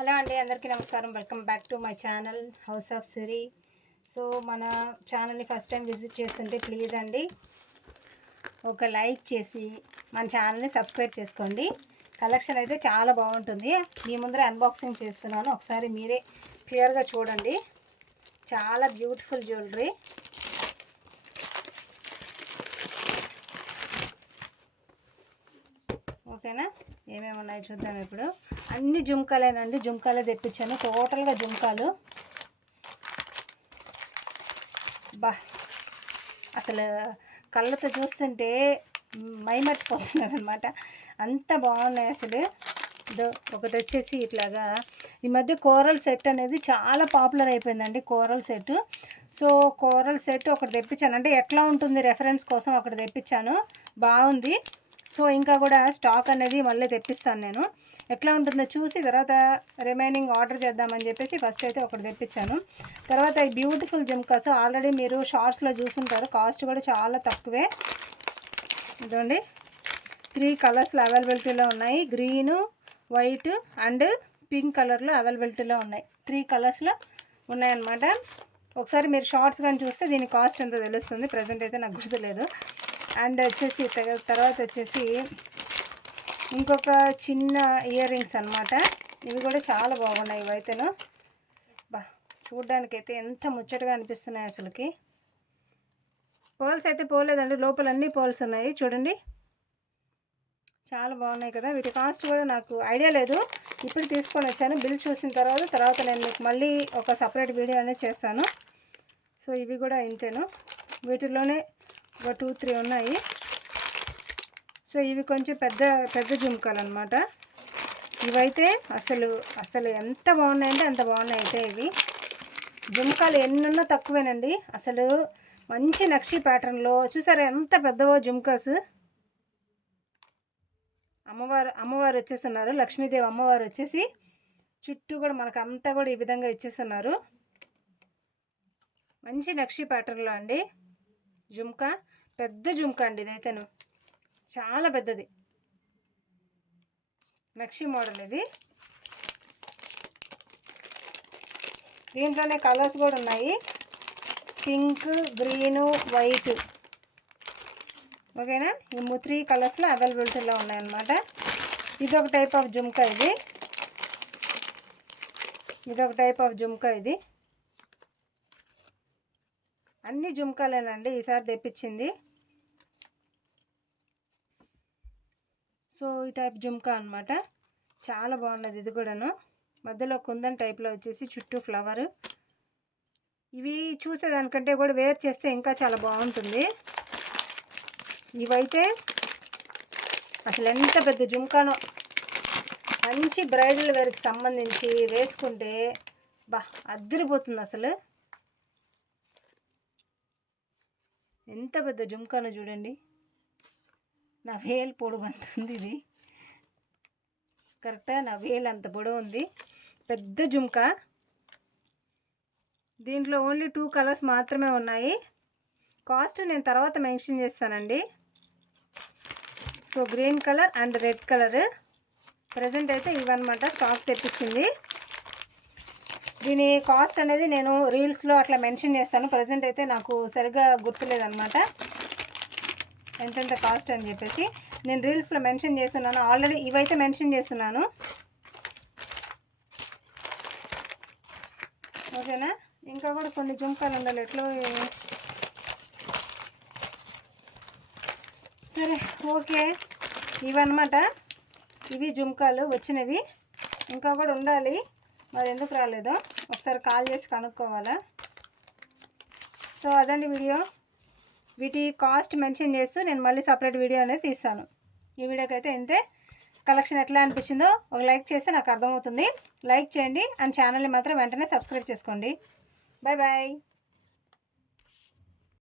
Hello అండి, అందరికీ నమస్కారం. Welcome back to my channel house of Siri. So మన ఛానల్ని ఫస్ట్ టైం విజిట్ చేస్తుంటే ప్లీజ్ అండి ఒక లైక్ చేసి మన ఛానల్ని సబ్స్క్రైబ్ చేసుకోండి. కలెక్షన్ అయితే చాలా బాగుంటుంది. మీ ముందర అన్బాక్సింగ్ చేస్తున్నాను, ఒకసారి మీరే క్లియర్గా చూడండి. చాలా బ్యూటిఫుల్ జ్యువెలరీ. ఓకేనా, ఏమేమి ఉన్నాయి చూద్దాం. ఇప్పుడు అన్ని జుంకాలేనండి, జుంకాలే తెప్పించాను. టోటల్గా జుంకాలు. బా, అసలు కళ్ళతో చూస్తుంటే మైమర్చిపోతున్నారు అనమాట, అంత బాగున్నాయి అసలు. ఒకటి వచ్చేసి ఇట్లాగా ఈ మధ్య కోరల్ సెట్ అనేది చాలా పాపులర్ అయిపోయిందండి, coral set. So coral set ఒకటి తెప్పించాను, అంటే ఎట్లా ఉంటుంది రెఫరెన్స్ కోసం ఒకటి తెప్పించాను, బాగుంది. సో ఇంకా కూడా స్టాక్ అనేది మళ్ళీ తెప్పిస్తాను నేను, ఎట్లా ఉంటుందో చూసి తర్వాత రిమైనింగ్ ఆర్డర్ చేద్దామని చెప్పేసి ఫస్ట్ అయితే ఒకటి తెప్పించాను. తర్వాత ఈ బ్యూటిఫుల్ జుమ్కాస్ ఆల్రెడీ మీరు షార్ట్స్లో చూసుంటారు, కాస్ట్ కూడా చాలా తక్కువే. ఇదండి 3 కలర్స్లో అవైలబిలిటీలో ఉన్నాయి. గ్రీను, వైట్ అండ్ పింక్ కలర్లో అవైలబిలిటీలో ఉన్నాయి. 3 కలర్స్లో ఉన్నాయన్నమాట. ఒకసారి మీరు షార్ట్స్ కానీ చూస్తే దీని కాస్ట్ ఎంతో తెలుస్తుంది. ప్రజెంట్ అయితే నాకు గుర్తులేదు. అండ్ వచ్చేసి తర్వాత వచ్చేసి ఇంకొక చిన్న ఇయర్ రింగ్స్ అనమాట. ఇవి కూడా చాలా బాగున్నాయి. ఇవైతేను బా, చూడ్డానికైతే ఎంత ముచ్చటగా అనిపిస్తున్నాయి అసలుకి. పోల్స్ అయితే పోలేదండి, లోపల అన్ని పోల్స్ ఉన్నాయి చూడండి, చాలా బాగున్నాయి కదా. వీటి కాస్ట్ కూడా నాకు ఐడియా లేదు, ఇప్పుడు తీసుకొని వచ్చాను. బిల్ చూసిన తర్వాత నేను మీకు మళ్ళీ ఒక సపరేట్ వీడియో అనేది చేస్తాను. సో ఇవి కూడా ఇంతేను, వీటిలోనే ఒక 2-3 ఉన్నాయి. సో ఇవి కొంచెం పెద్ద జుంకాలు అనమాట. ఇవైతే అసలు ఎంత బాగున్నాయంటే అంత బాగున్నాయి. అయితే ఇవి జుంకాలు ఎన్నున్నా తక్కువేనండి. అసలు మంచి నక్షి ప్యాటర్న్లో చూసారా ఎంత పెద్దవో జుంకాస్. అమ్మవారు వచ్చేస్తున్నారు, లక్ష్మీదేవి అమ్మవారు వచ్చేసి చుట్టూ కూడా మనకు అంతా కూడా ఈ విధంగా ఇచ్చేస్తున్నారు. మంచి నక్షి ప్యాటర్న్లో అండి జుంకా, పెద్ద జుంకా అండి ఇదైతేను, చాలా పెద్దది నక్షి మోడల్ ఇది. దీంట్లోనే కలర్స్ కూడా ఉన్నాయి, పింక్, గ్రీను, వైట్. ఓకేనా, ఈ 3 కలర్స్లో అవైలబిలిటీలో ఉన్నాయన్నమాట. ఇదొక టైప్ ఆఫ్ జుంకా, ఇదొక టైప్ ఆఫ్ జుంకా. ఇది అన్ని జుంకాలేనండి ఈసారి తెప్పించింది. సో ఈ టైప్ జుంకా అనమాట, చాలా బాగున్నది. ఇది కూడాను మధ్యలో కుందన్ టైప్లో వచ్చేసి చుట్టూ ఫ్లవర్. ఇవి చూసేదానికంటే కూడా వేర్ చేస్తే ఇంకా చాలా బాగుంటుంది. ఇవైతే అసలు ఎంత పెద్ద జుంకానో, మంచి బ్రైడల్ వేర్కి సంబంధించి వేసుకుంటే బా అద్దరిపోతుంది. అసలు ఎంత పెద్ద జుంకానో చూడండి, నా వేలు పొడవు అంత ఉంది. ఇది కరెక్ట్గా నా వేలు అంత పొడవు ఉంది, పెద్ద జుంకా. దీంట్లో ఓన్లీ 2 కలర్స్ మాత్రమే ఉన్నాయి. కాస్ట్ నేను తర్వాత మెన్షన్ చేస్తానండి. So green colour and red colour present అయితే ఇవన్నమాట స్టాక్ తెప్పించింది. దీని కాస్ట్ అనేది నేను రీల్స్లో అట్లా మెన్షన్ చేస్తాను. ప్రజెంట్ అయితే నాకు సరిగ్గా గుర్తులేదన్నమాట ఎంతెంత కాస్ట్ అని చెప్పేసి. నేను రీల్స్లో మెన్షన్ చేస్తున్నాను ఆల్రెడీ, ఇవైతే మెన్షన్ చేస్తున్నాను. ఓకేనా, ఇంకా కూడా కొన్ని జుంకాలు ఉండాలి ఎట్లా. సరే ఓకే, ఇవన్నమాట ఇవి జుంకాలు వచ్చినవి. ఇంకా కూడా ఉండాలి, మరి ఎందుకు రాలేదో ఒకసారి కాల్ చేసి కనుక్కోవాలా. సో అదండి వీడియో. వీటి కాస్ట్ మెన్షన్ చేస్తూ నేను మళ్ళీ సపరేట్ వీడియో అనేది తీస్తాను. ఈ వీడియోకి అయితే ఇంతే. కలెక్షన్ ఎట్లా అనిపించిందో ఒక లైక్ చేస్తే నాకు అర్థమవుతుంది. లైక్ చేయండి అండ్ ఛానల్ని మాత్రం వెంటనే సబ్స్క్రైబ్ చేసుకోండి. Bye bye.